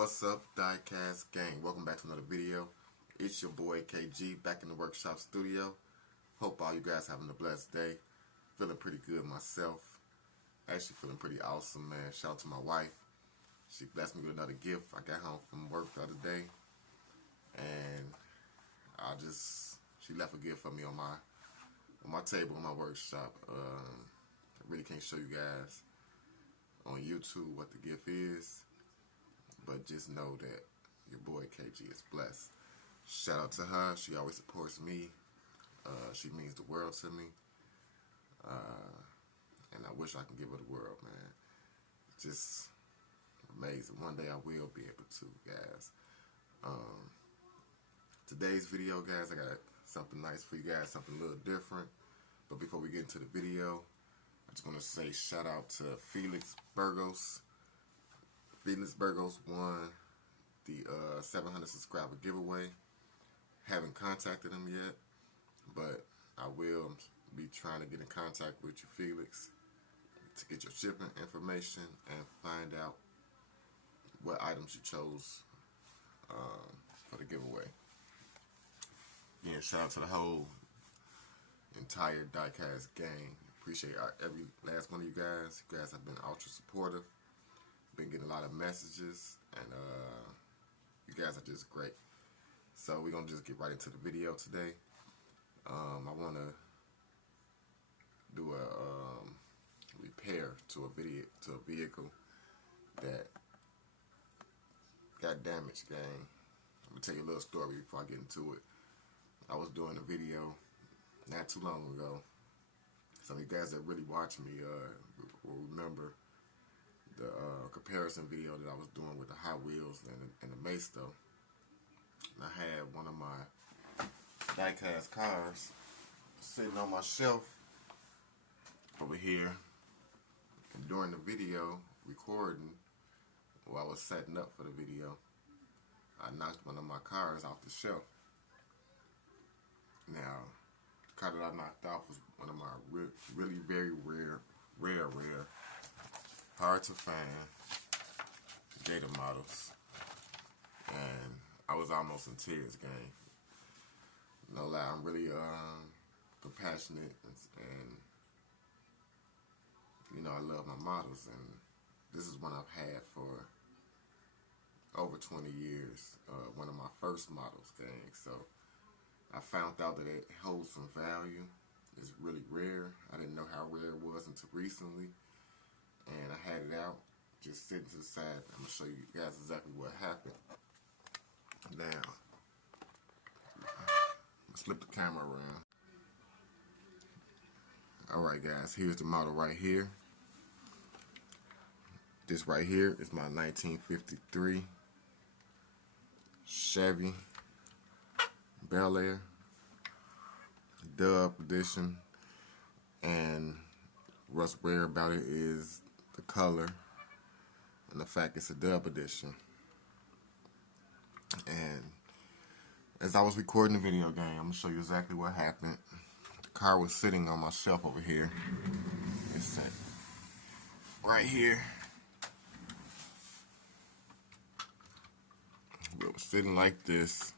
What's up, Diecast gang? Welcome back to another video. It's your boy KG back in the workshop studio. Hope all you guys having a blessed day. Feeling pretty good myself. Actually feeling pretty awesome, man. Shout out to my wife. She blessed me with another gift. I got home from work the other day, and she left a gift for me on my table in my workshop. I really can't show you guys on YouTube what the gift is, but just know that your boy KG is blessed. Shout out to her. She always supports me. She means the world to me. And I wish I could give her the world, man. Just amazing. One day I will be able to, guys. Today's video, guys, I got something nice for you guys, something a little different. But before we get into the video, I just want to say shout out to Felix Burgos. Felix Burgos won the 700 subscriber giveaway. Haven't contacted him yet, but I will be trying to get in contact with you, Felix, to get your shipping information and find out what items you chose for the giveaway. Again, shout out to the whole entire Diecast gang. Appreciate every last one of you guys. You guys have been ultra supportive. Been getting a lot of messages, and you guys are just great. So we're gonna just get right into the video today. I want to do a repair to a vehicle that got damaged, gang. I'm gonna tell you a little story before I get into it. I was doing a video not too long ago. Some of you guys that really watch me will remember the comparison video that I was doing with the Hot Wheels and the Maisto. And I had one of my Diecast cars sitting on my shelf over here, and during the video recording, while I was setting up for the video, I knocked one of my cars off the shelf. Now, the car that I knocked off was one of my really very rare, hard to find Gator models, and I was almost in tears, gang. No lie, I'm really compassionate, and you know, I love my models, and this is one I've had for over 20 years. One of my first models, gang. So I found out that it holds some value. It's really rare. I didn't know how rare it was until recently, and I had it out, just sitting to the side. I'm gonna show you guys exactly what happened. Now, let's flip the camera around. Alright guys, here's the model right here. This right here is my 1953 Chevy Bel Air Dub Edition, and what's rare about it is the color and the fact it's a Dub Edition. And as I was recording the video, game, I'm gonna show you exactly what happened. The car was sitting on my shelf over here. It's set right here. It was sitting like this.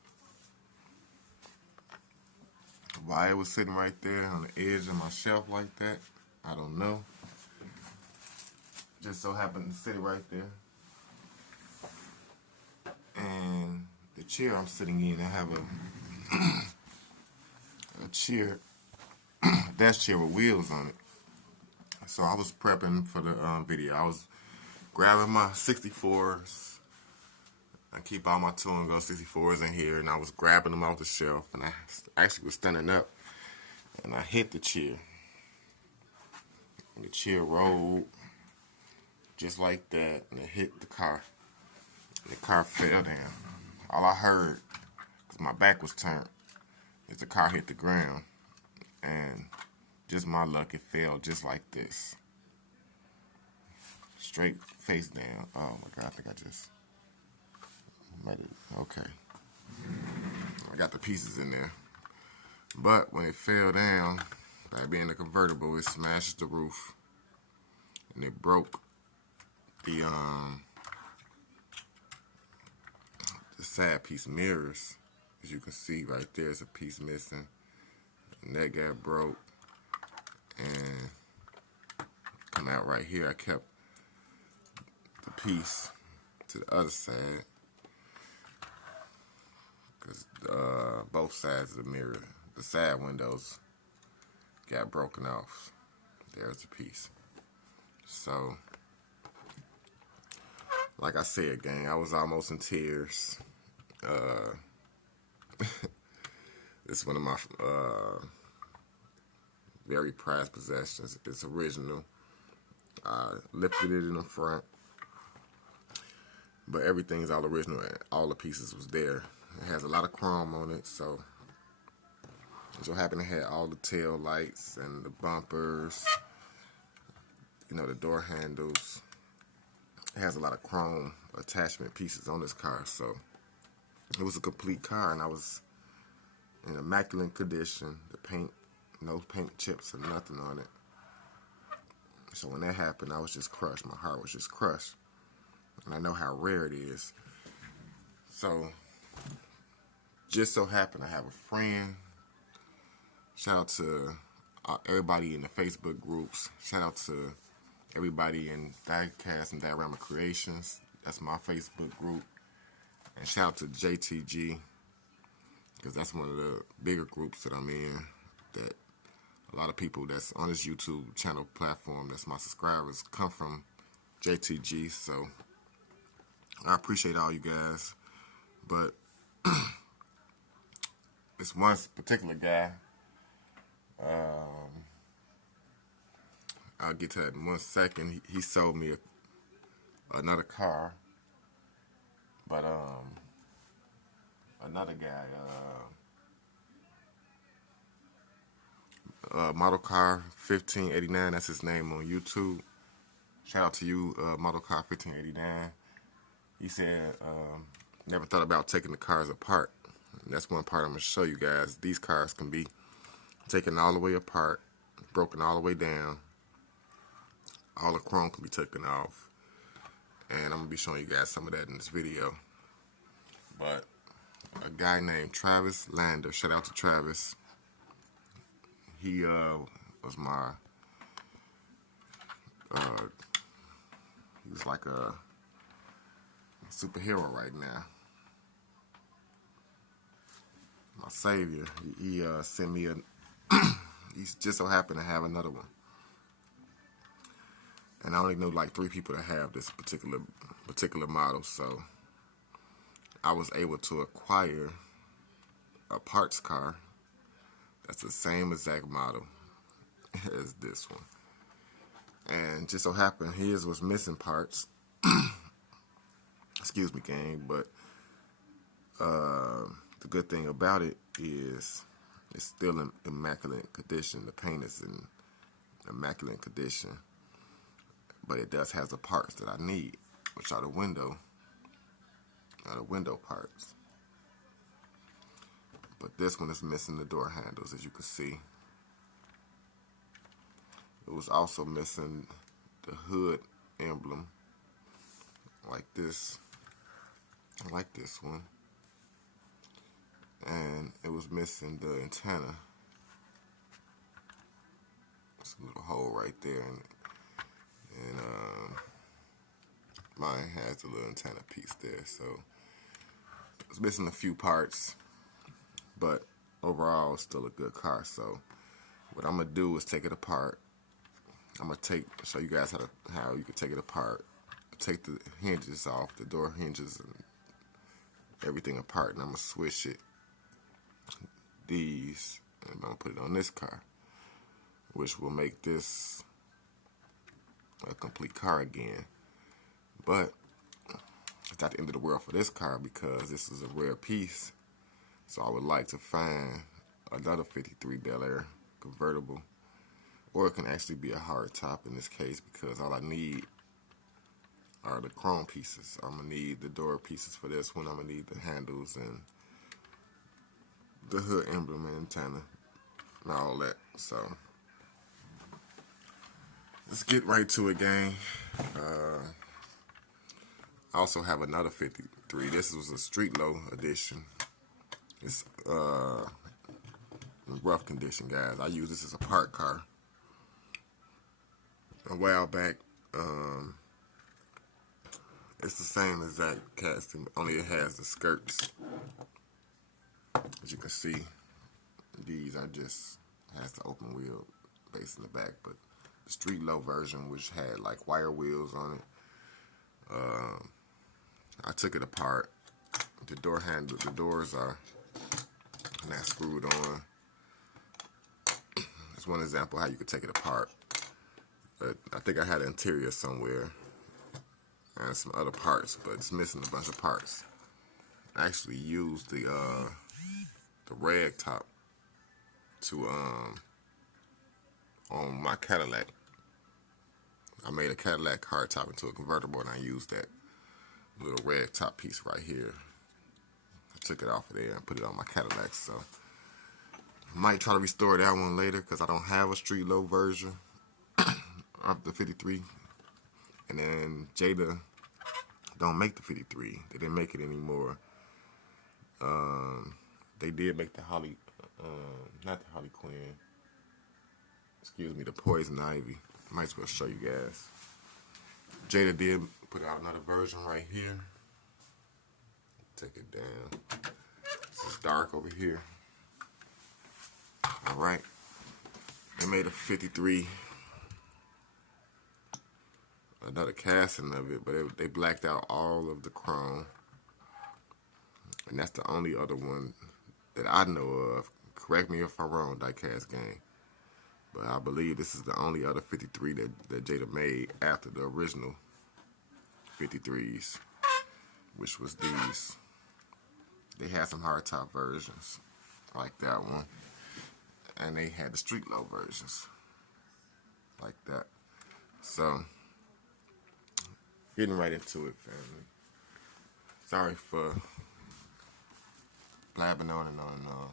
Why it was sitting right there on the edge of my shelf like that, I don't know. Just so happened to sit right there. And the chair I'm sitting in, I have a chair, desk chair with wheels on it. So I was prepping for the video. I was grabbing my 64s. I keep all my Tool and Go 64s in here, and I was grabbing them off the shelf, and I actually was standing up, and I hit the chair. And the chair rolled just like that, and it hit the car. And the car fell down. All I heard, because my back was turned, is the car hit the ground, and just my luck, it fell just like this. Straight face down. Oh my God, I think I just... Okay, I got the pieces in there, but when it fell down, by being a convertible, it smashed the roof, and it broke the the side piece mirrors. As you can see right there's a piece missing. And that got broke. And come out right here. I kept the piece to the other side. Because both sides of the mirror, the side windows got broken off. There's a piece. So, like I said, gang, I was almost in tears. It's one of my very prized possessions. It's original. I lifted it in the front, but everything's all original. All the pieces was there. It has a lot of chrome on it, so it so happened to have all the tail lights and the bumpers, you know, the door handles. It has a lot of chrome attachment pieces on this car, so it was a complete car, and I was in immaculate condition. The paint, no paint chips or nothing on it. So when that happened, I was just crushed. My heart was just crushed, and I know how rare it is. So just so happened I have a friend. Shout out to everybody in the Facebook groups. Shout out to everybody in Diecast and Diorama Creations. That's my Facebook group. And shout out to JTG, because that's one of the bigger groups that I'm in. That a lot of people that's on this YouTube channel platform, that's my subscribers, come from JTG. So I appreciate all you guys. But this one particular guy, I'll get to that in 1 second. He sold me another car, but another guy, Model Car 1589. That's his name on YouTube. Shout out to you, Model Car 1589. He said never thought about taking the cars apart. And that's one part I'm gonna show you guys. These cars can be taken all the way apart, broken all the way down. All the chrome can be taken off, and I'm gonna be showing you guys some of that in this video. But a guy named Travis Lander, shout out to Travis. He was my he was like a superhero right now. My savior. He sent me a he just so happened to have another one. And I only know like 3 people that have this particular model, so I was able to acquire a parts car that's the same exact model as this one. And just so happened his was missing parts. Excuse me, gang, but the good thing about it is it's still in immaculate condition. The paint is in immaculate condition. But it does have the parts that I need, which are the window parts. But this one is missing the door handles, as you can see. It was also missing the hood emblem, like this one. And it was missing the antenna. There's a little hole right there, and mine has a little antenna piece there, so it's missing a few parts, but overall it's still a good car. So what I'm gonna do is take it apart. I'm gonna show you guys how you can take it apart, take the hinges off, the door hinges and everything apart, and I'm gonna switch these, and I'm gonna put it on this car, which will make this a complete car again. But it's not the end of the world for this car, because this is a rare piece. So I would like to find another 53 Bel Air convertible, or it can actually be a hard top in this case, because all I need are the chrome pieces. I'm gonna need the door pieces for this one. I'm gonna need the handles and the hood emblem and antenna and all that. So let's get right to it, gang. I also have another 53. This was a street low edition. It's in rough condition, guys. I use this as a park car. A while back, it's the same exact casting, only it has the skirts. As you can see, these are just has the open wheel base in the back, but the street low version, which had like wire wheels on it, I took it apart. The door handle, the doors are not screwed on. That's one example how you could take it apart. But I think I had an interior somewhere and some other parts, but it's missing a bunch of parts. I actually used the rag top to on my Cadillac. I made a Cadillac hardtop into a convertible, and I used that little rag top piece right here. I took it off of there and put it on my Cadillac. So I might try to restore that one later because I don't have a street low version of the 53. And then Jada don't make the 53. They didn't make it anymore. They did make the Holly, not the Holly Quinn. Excuse me, the Poison Ivy. Might as well show you guys. Jada did put out another version right here. Take it down. This is dark over here. Alright. They made a 53. Another casting of it, but they blacked out all of the chrome. And that's the only other one that I know of. Correct me if I'm wrong, Diecast gang. But I believe this is the only other 53 that Jada made after the original 53s, which was these. They had some hardtop versions, like that one. And they had the street low versions, like that. So, getting right into it, family. Sorry for blabbing on and on and on.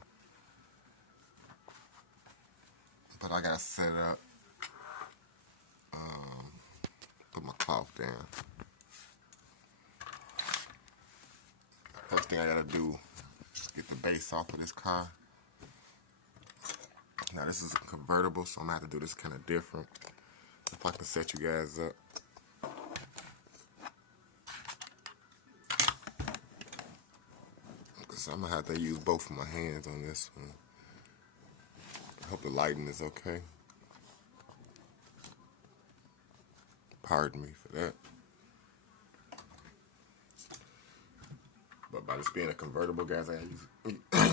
But I gotta set it up. Put my cloth down. First thing I gotta do is get the base off of this car. Now this is a convertible, so I'm gonna have to do this kind of different. If I can set you guys up. Because I'm gonna have to use both of my hands on this one. I hope the lighting is okay. Pardon me for that. But by this being a convertible, guys, I gotta use,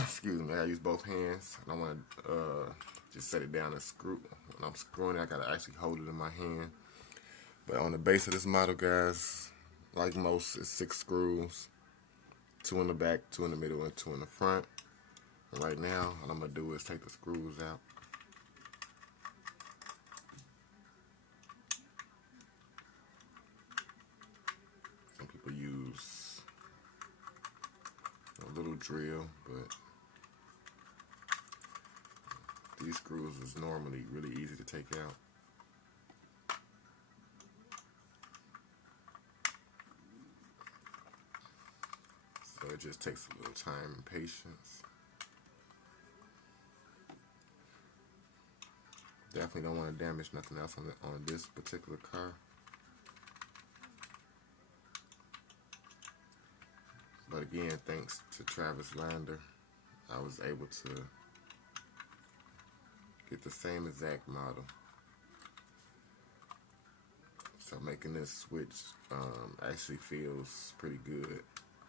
excuse me, I gotta use both hands. And I want to just set it down and screw. When I'm screwing it, I gotta actually hold it in my hand. But on the base of this model, guys, like most, it's 6 screws. 2 in the back, 2 in the middle, and 2 in the front. And right now, what I'm gonna do is take the screws out. Some people use a little drill, but these screws is normally really easy to take out. So it just takes a little time and patience. Definitely don't want to damage nothing else on this particular car. But again, thanks to Travis Lander, I was able to get the same exact model. So making this switch actually feels pretty good.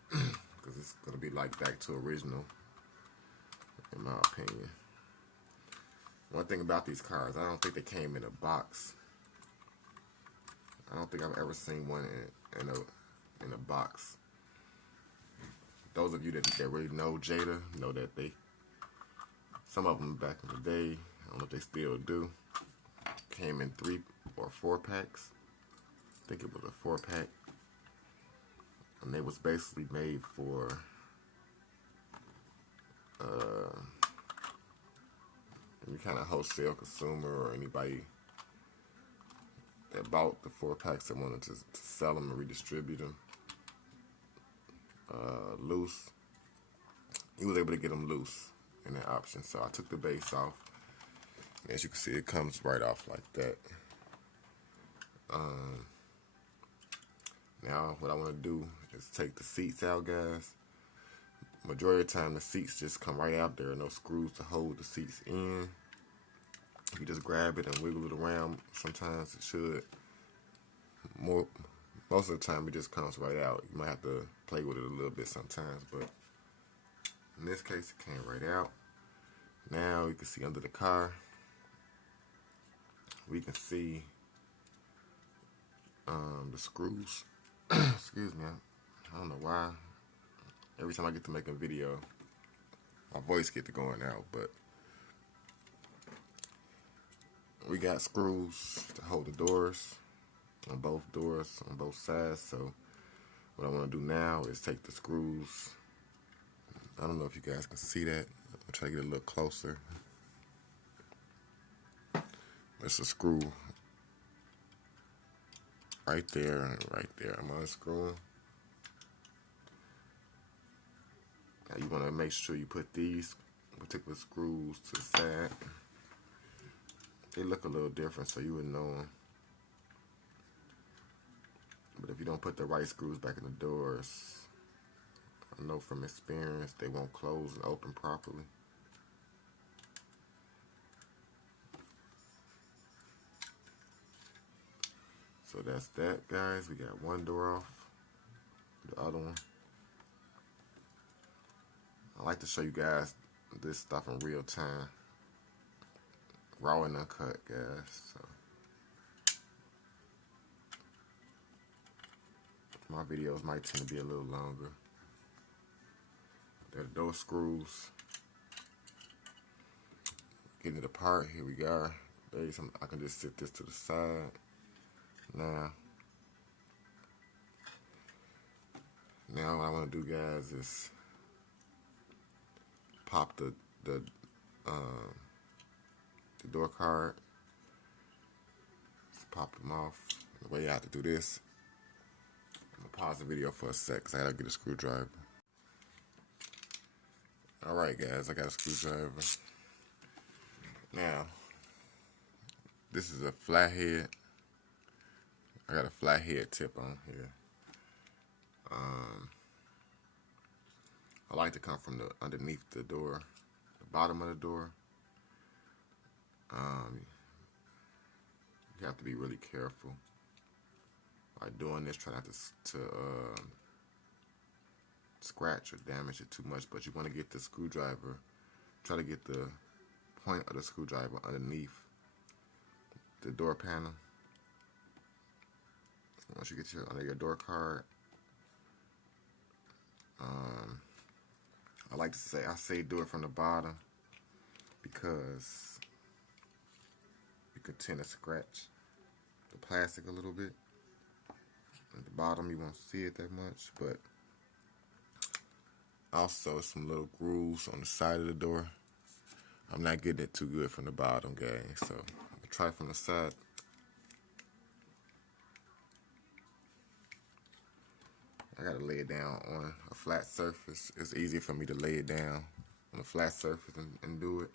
Because it's going to be like back to original, in my opinion. One thing about these cars, I don't think they came in a box. I don't think I've ever seen one in a box. Those of you that really know Jada know that some of them back in the day, I don't know if they still do, came in 3 or 4 packs. I think it was a 4-pack. And they was basically made for any kind of wholesale consumer or anybody that bought the 4 packs and wanted to sell them and redistribute them. loose. He was able to get them loose in that option. So I took the base off. And as you can see, it comes right off like that. Now what I want to do is take the seats out, guys. Majority of the time the seats just come right out. There are no screws to hold the seats in. You just grab it and wiggle it around. Sometimes it should. Most of the time it just comes right out. You might have to play with it a little bit sometimes, but in this case it came right out. Now you can see under the car, we can see the screws. Excuse me, I don't know why. Every time I get to make a video, my voice gets to going out, but we got screws to hold the doors on both sides. So what I want to do now is take the screws. I don't know if you guys can see that. I'll try to get a little closer. It's a screw right there and right there. I'm unscrewing. Now you want to make sure you put these particular screws to the side. They look a little different, so you would know them. But if you don't put the right screws back in the doors, I know from experience they won't close and open properly. So that's that, guys. We got one door off, the other one. I like to show you guys this stuff in real time, raw and uncut, guys. So my videos might tend to be a little longer. There are door screws. Getting it apart, here we go. There's some, I can just sit this to the side. Now what I want to do, guys, is pop the door card. Just pop them off. The way I have to do this, I'm gonna pause the video for a sec because I gotta get a screwdriver. Alright, guys, I got a screwdriver. Now, this is a flathead. I got a flathead tip on here. I like to come from the underneath the door, the bottom of the door. You have to be really careful by doing this. Try not to scratch or damage it too much, but you want to get the screwdriver. Try to get the point of the screwdriver underneath the door panel. Once you get under your door card, I say do it from the bottom because you can tend to scratch the plastic a little bit. At the bottom you won't see it that much, but also some little grooves on the side of the door. I'm not getting it too good from the bottom, guys, so I'll try from the side. I gotta lay it down on a flat surface. It's easy for me to lay it down on a flat surface and do it.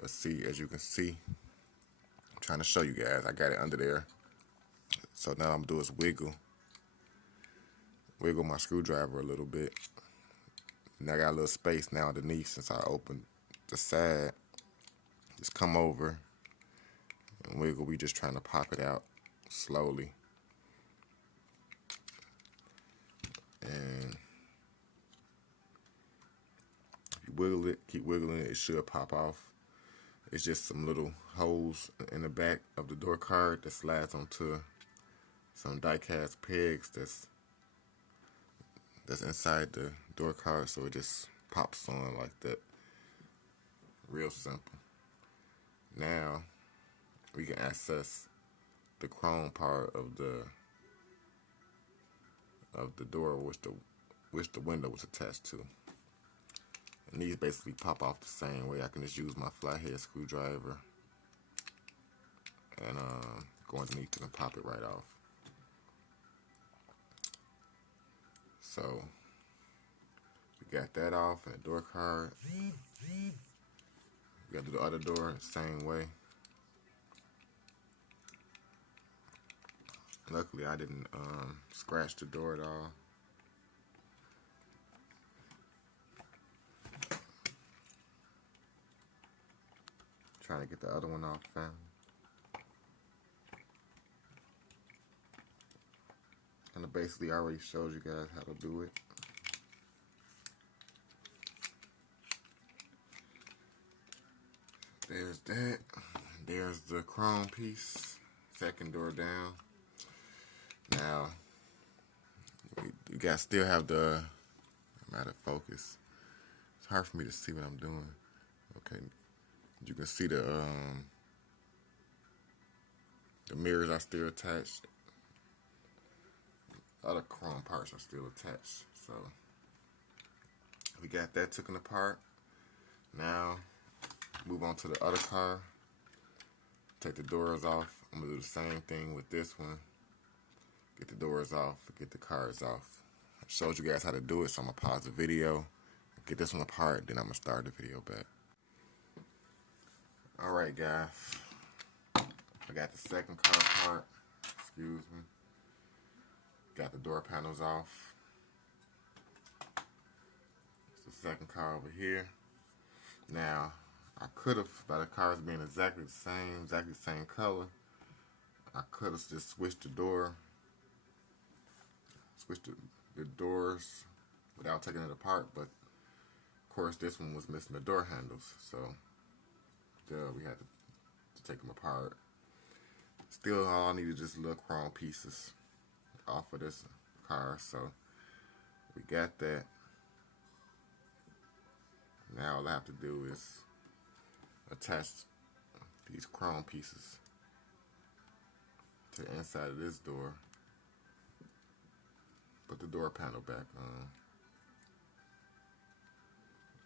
But see, as you can see, I'm trying to show you guys, I got it under there. So now I'm gonna do is wiggle my screwdriver a little bit. And I got a little space now underneath since I opened the side. Just come over and wiggle. We just trying to pop it out slowly. And if you wiggle it, keep wiggling it, it should pop off. It's just some little holes in the back of the door card that slides onto some die-cast pegs that's inside the door card, so it just pops on like that. Real simple. Now we can access the chrome part of the door which the window was attached to. And these basically pop off the same way. I can just use my flathead screwdriver and go underneath it and pop it right off. So got that off and the door card. You gotta do the other door the same way. Luckily, I didn't scratch the door at all. Trying to get the other one off, family. And I basically already showed you guys how to do it. There's that. There's the chrome piece. Second door down. Now, you guys still have the, I'm out of focus. It's hard for me to see what I'm doing. Okay, you can see the mirrors are still attached. Other chrome parts are still attached. So we got that taken apart. Now move on to the other car. Take the doors off. I'm gonna do the same thing with this one. Get the doors off, get the cars off. I showed you guys how to do it, so I'm gonna pause the video, get this one apart, then I'm gonna start the video back. Alright guys, I got the second car apart, excuse me. Got the door panels off. It's the second car over here. Now, I could have, by the cars being exactly the same color, I could have just switched the door. Switched the doors without taking it apart, but of course this one was missing the door handles, so we had to take them apart. Still, all I needed just little chrome pieces off of this car, so we got that. Now all I have to do is attach these chrome pieces to the inside of this door. Put the door panel back on,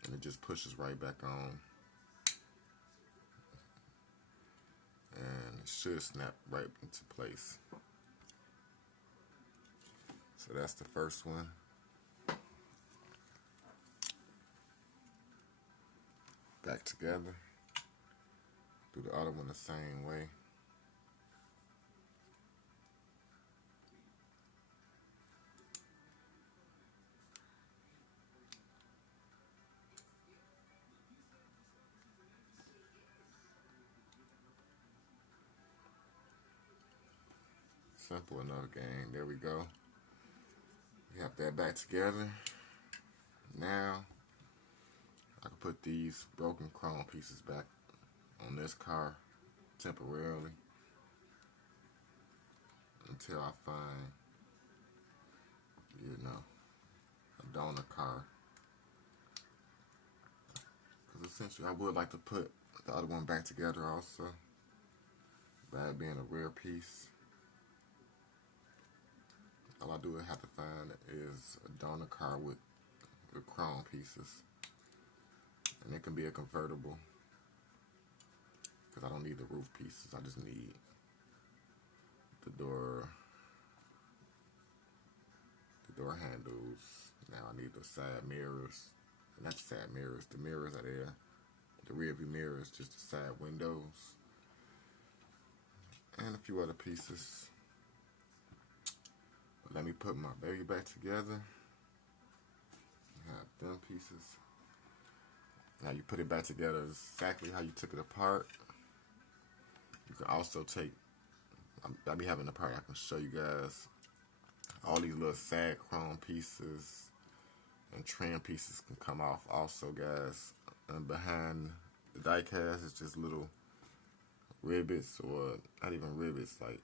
and it just pushes right back on, and it should snap right into place. So that's the first one. Back together. Do the other one the same way. Simple enough, gang. There we go. We have that back together. Now, I can put these broken chrome pieces back on this car temporarily until I find, a donor car. Because essentially, I would like to put the other one back together also, that being a rare piece. All I do have to find is a donor car with chrome pieces. And it can be a convertible, because I don't need the roof pieces. I just need the door handles. Now I need the side mirrors. Not the side mirrors. The mirrors are there. The rear view mirrors, just the side windows. And a few other pieces. Let me put my baby back together. Have them pieces. Now you put it back together exactly how you took it apart. You can also take, I'll be having a part I can show you guys. All these little sag chrome pieces and trim pieces can come off also, guys. And behind the diecast is just little rivets, or not even rivets, like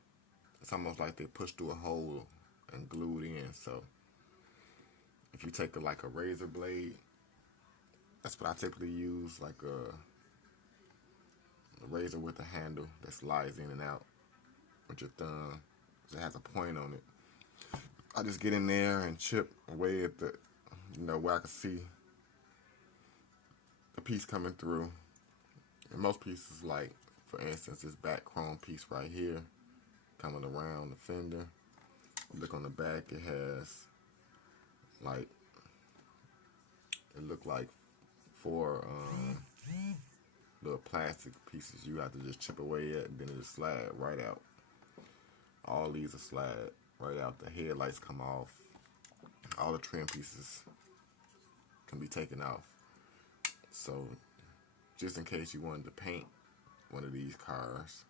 it's almost like they pushed through a hole and glued in. So if you take like a razor blade, that's what I typically use, like a razor with a handle that slides in and out with your thumb. It has a point on it. I just get in there and chip away at the, where I can see the piece coming through. And most pieces, like for instance, this back chrome piece right here, coming around the fender. Look on the back, it has like It looked like 4 little plastic pieces you have to just chip away at, and then it'll slide right out. All these will slide right out. The headlights come off. All the trim pieces can be taken off. So just in case you wanted to paint one of these cars,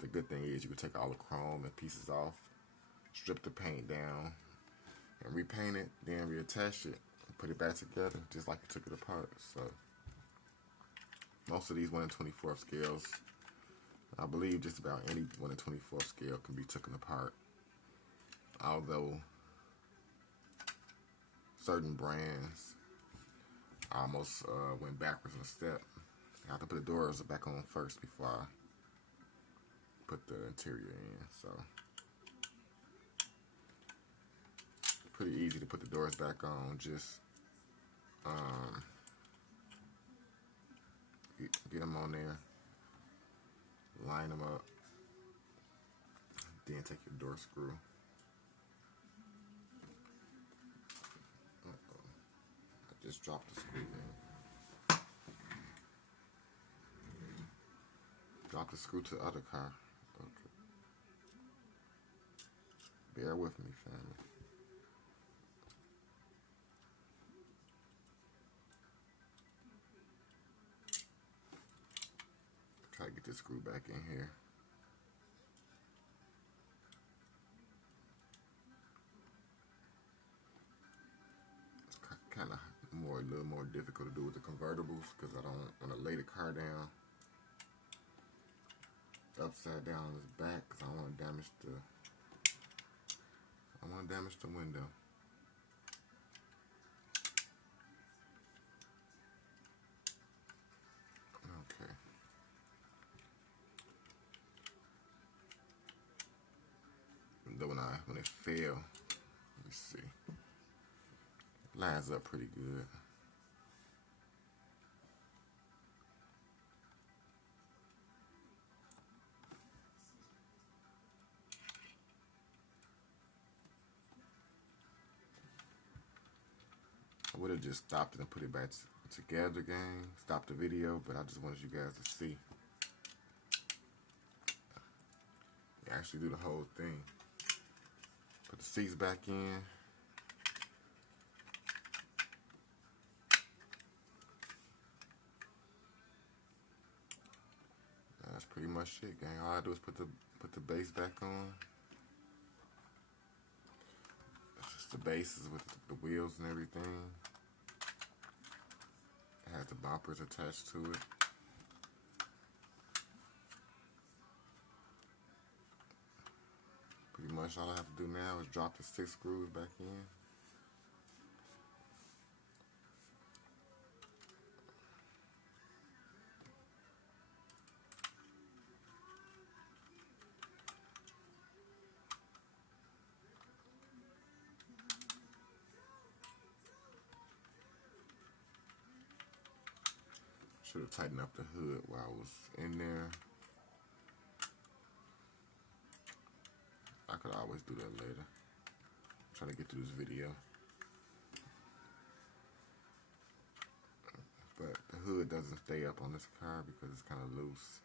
the good thing is you can take all the chrome and pieces off, strip the paint down, and repaint it, then reattach it, and put it back together just like you took it apart. So most of these 1 in 24th scales, I believe just about any 1 in 24th scale can be taken apart. Although certain brands almost went backwards in a step. I have to put the doors back on first before I put the interior in. So pretty easy to put the doors back on. Just get them on there, line them up, then take your door screw. I just dropped the screw in. Drop the screw to the other car. Okay. Bear with me, family. Try to get this screw back in here. It's kind of a little more difficult to do with the convertibles because I don't want to lay the car down upside down on its back because I don't want to damage the window. Okay. And then when it fell, let me see. It lines up pretty good. I would have just stopped it and put it back together, gang. Stop the video, but I just wanted you guys to see. You actually do the whole thing. Put the seats back in. That's pretty much it, gang. All I do is put the base back on. It's just the bases with the wheels and everything. It has the bumpers attached to it. Pretty much all I have to do now is drop the 6 screws back in. Should have tightened up the hood while I was in there. I could always do that later. I'm trying to get through this video. But the hood doesn't stay up on this car because it's kind of loose.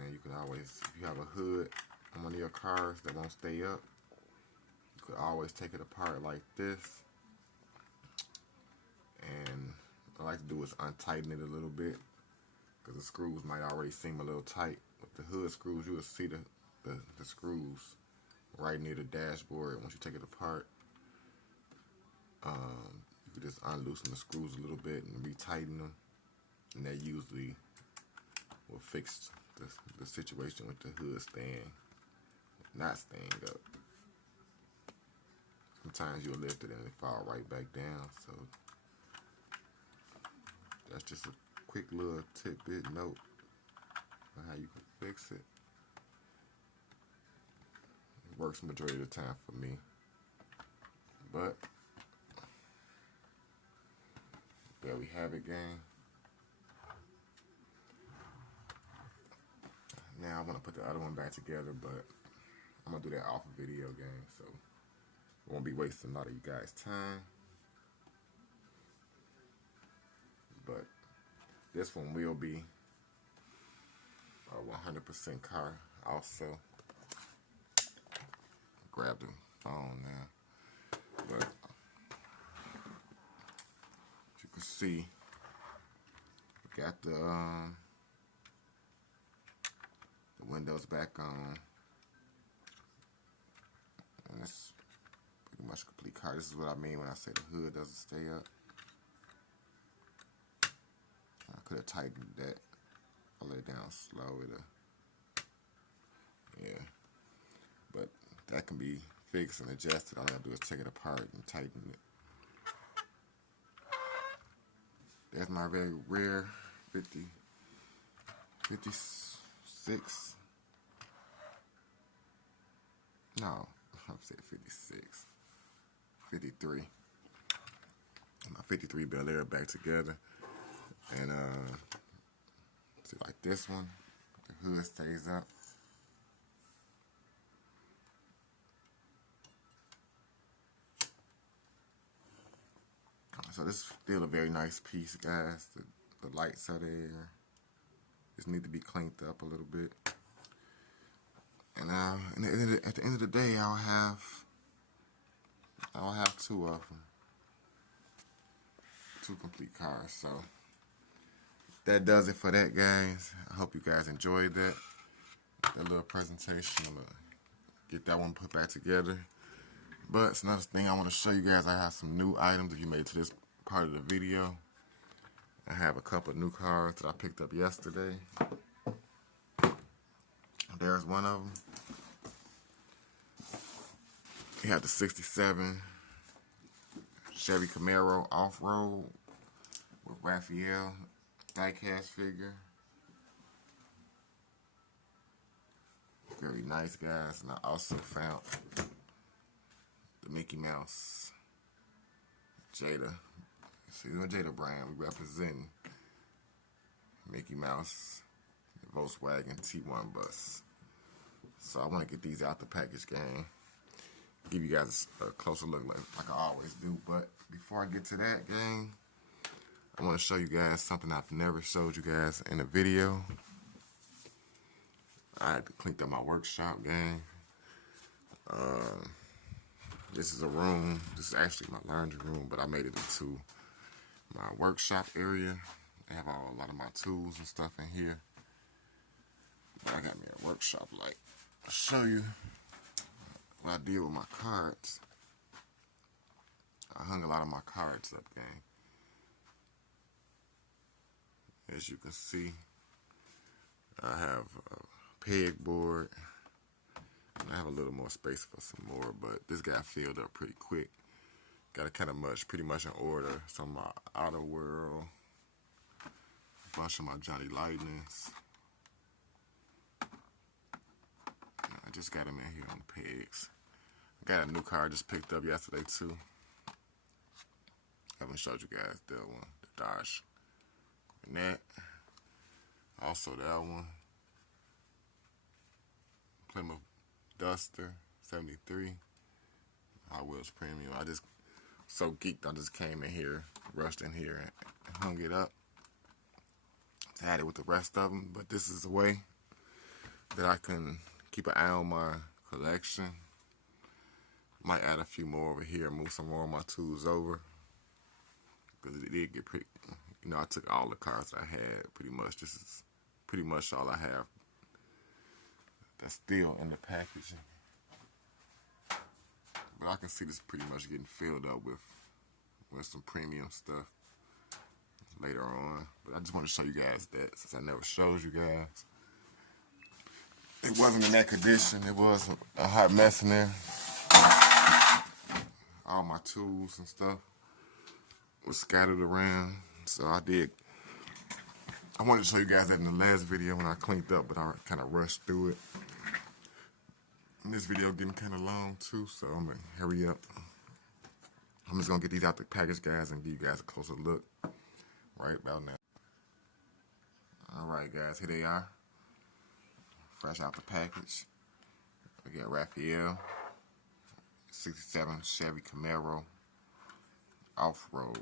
And you can always, if you have a hood on one of your cars that won't stay up, you could always take it apart like this. And what I like to do is untighten it a little bit because the screws might already seem a little tight. With the hood screws, you will see the screws right near the dashboard. Once you take it apart, you could just unloosen the screws a little bit and retighten them, and that usually will fix the situation with the hood not staying up. Sometimes you'll lift it and it fall right back down. So that's just a quick little tidbit note on how you can fix it. Works majority of the time for me, but there we have it, gang. Now I want to put the other one back together, but I'm gonna do that off of video, gang, so I won't be wasting a lot of you guys' time. but this one will be a 100% car also. Grab the phone now, but as you can see, we got the windows back on, and it's pretty much a complete car. This is what I mean when I say the hood doesn't stay up. I could have tightened that. I lay it down slow. Yeah, but that can be fixed and adjusted. All I gotta do is take it apart and tighten it. That's my very rare 56. No, I'm saying 56. 53. My 53 Bel Air back together. And see, like this one, the hood stays up. So this is still a very nice piece, guys. The lights are there. Just need to be cleaned up a little bit. And at the end of the day, I'll have two of them, two complete cars. So that does it for that, guys. I hope you guys enjoyed that little presentation. I'm gonna get that one put back together. But it's another thing I want to show you guys. I have some new items. If you made it to this part of the video, I have a couple of new cars that I picked up yesterday. There's one of them. We have the 67 Chevy Camaro off-road with Raphael diecast figure. Very nice, guys. And I also found the Mickey Mouse Jada. See, we're Jada brand. We representing Mickey Mouse, the Volkswagen T1 bus. So I want to get these out the package, gang. Give you guys a closer look like I always do. But before I get to that, gang, I want to show you guys something I've never showed you guys in a video. I had to clean up my workshop, gang. This is a room. This is actually my laundry room, but I made it into my workshop area. I have a lot of my tools and stuff in here. But I got me a workshop light. I'll show you what I did with my cards. I hung a lot of my cards up, gang. As you can see, I have a pegboard. I have a little more space for some more, but this got filled up pretty quick. Got it kind of pretty much in order. Some of my Outer World, a bunch of my Johnny Lightnings. I just got them in here on pegs. I got a new car I just picked up yesterday too. I haven't showed you guys that one, the Dodge Coronet. Also that one, Plymouth Duster 73, Hot Wheels Premium. I just so geeked. I just came in here, rushed in here, and hung it up. Had it with the rest of them, but this is a way that I can keep an eye on my collection. Might add a few more over here, move some more of my tools over, because it did get pretty. You know, I took all the cars that I had pretty much. This is pretty much all I have that's still in the packaging. But I can see this pretty much getting filled up with some premium stuff later on. But I just want to show you guys that, since I never showed you guys. It wasn't in that condition. It was a hot mess in there. All my tools and stuff was scattered around. So I wanted to show you guys that in the last video when I cleaned up, but I kind of rushed through it. And this video getting kind of long too, so I'm going to hurry up. I'm just going to get these out the package, guys, and give you guys a closer look right about now. Alright, guys, here they are. Fresh out the package. We got Raphael, 67 Chevy Camaro, off-road.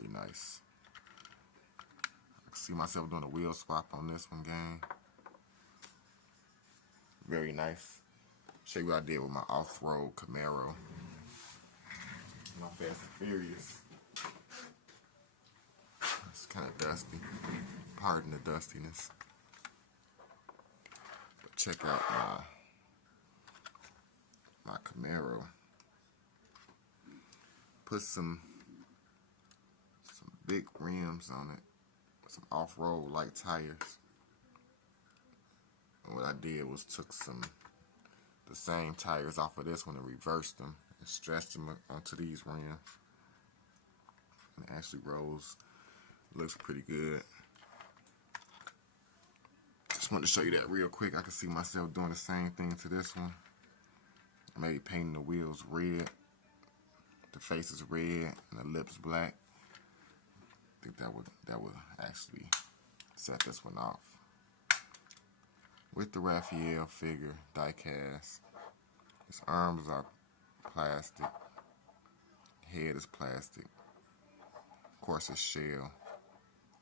Really nice. I can see myself doing a wheel swap on this one, gang. Very nice. Show you what I did with my off-road Camaro. My Fast and Furious. It's kind of dusty. Pardon the dustiness. But check out my Camaro. Put some big rims on it. Some off-road light tires. And what I did was took the same tires off of this one and reversed them and stretched them onto these rims. And it actually rolls. Looks pretty good. Just wanted to show you that real quick. I can see myself doing the same thing to this one. Maybe painting the wheels red. The face is red and the lips black. I think that would actually set this one off. With the Raphael figure diecast. His arms are plastic. Head is plastic. Of course, his shell.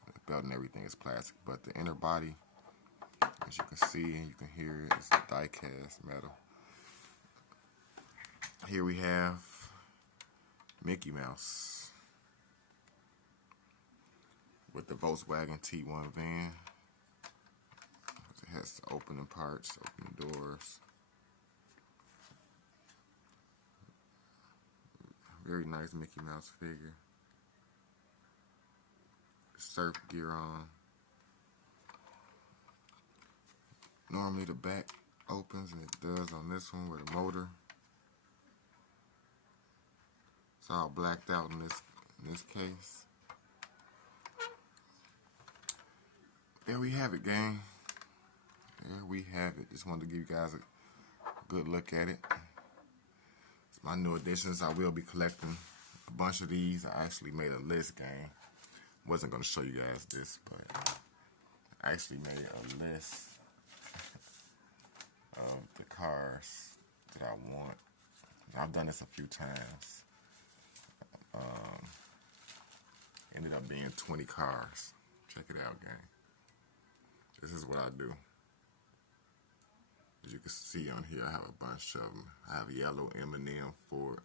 The belt and everything is plastic, but the inner body, as you can see and you can hear it, is die-cast metal. Here we have Mickey Mouse with the Volkswagen T1 van. It has the opening parts, opening doors. Very nice Mickey Mouse figure. Surf gear on. Normally the back opens, and it does on this one with a motor. It's all blacked out in this case. There we have it, gang. There we have it. Just wanted to give you guys a good look at it. It's my new additions. I will be collecting a bunch of these. I actually made a list, gang. Wasn't going to show you guys this, but I actually made a list of the cars that I want. I've done this a few times. Ended up being 20 cars. Check it out, gang. This is what I do. As you can see on here, I have a bunch of them. I have a yellow M&M Ford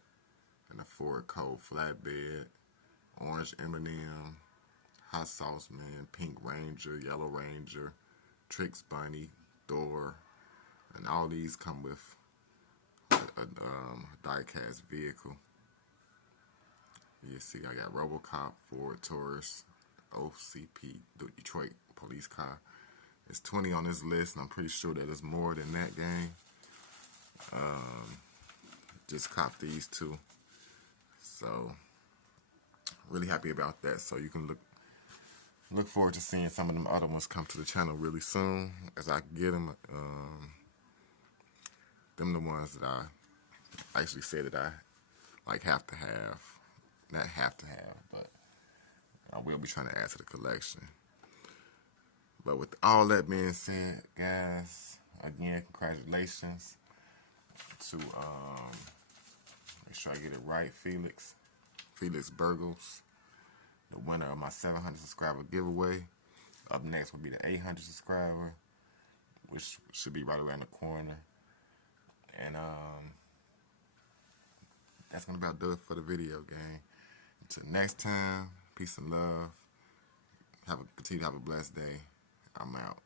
and a Ford Cold flatbed, orange M&M, Hot Sauce Man, Pink Ranger, Yellow Ranger, Trix Bunny, Thor, and all these come with a die-cast vehicle. You see, I got RoboCop, Ford Taurus, OCP, the Detroit police car. It's 20 on this list, and I'm pretty sure that it's more than that, gang. Just copped these two. So, really happy about that. So you can look forward to seeing some of them other ones come to the channel really soon as I get them. Them the ones that I actually said that I have to have. Not have to have, but I will be trying to add to the collection. But with all that being said, guys, again, congratulations to, make sure I get it right, Felix Burgos, the winner of my 700 subscriber giveaway. Up next will be the 800 subscriber, which should be right around the corner. And that's going to about do it for the video, gang. Until next time, peace and love. Continue to have a blessed day. I'm out.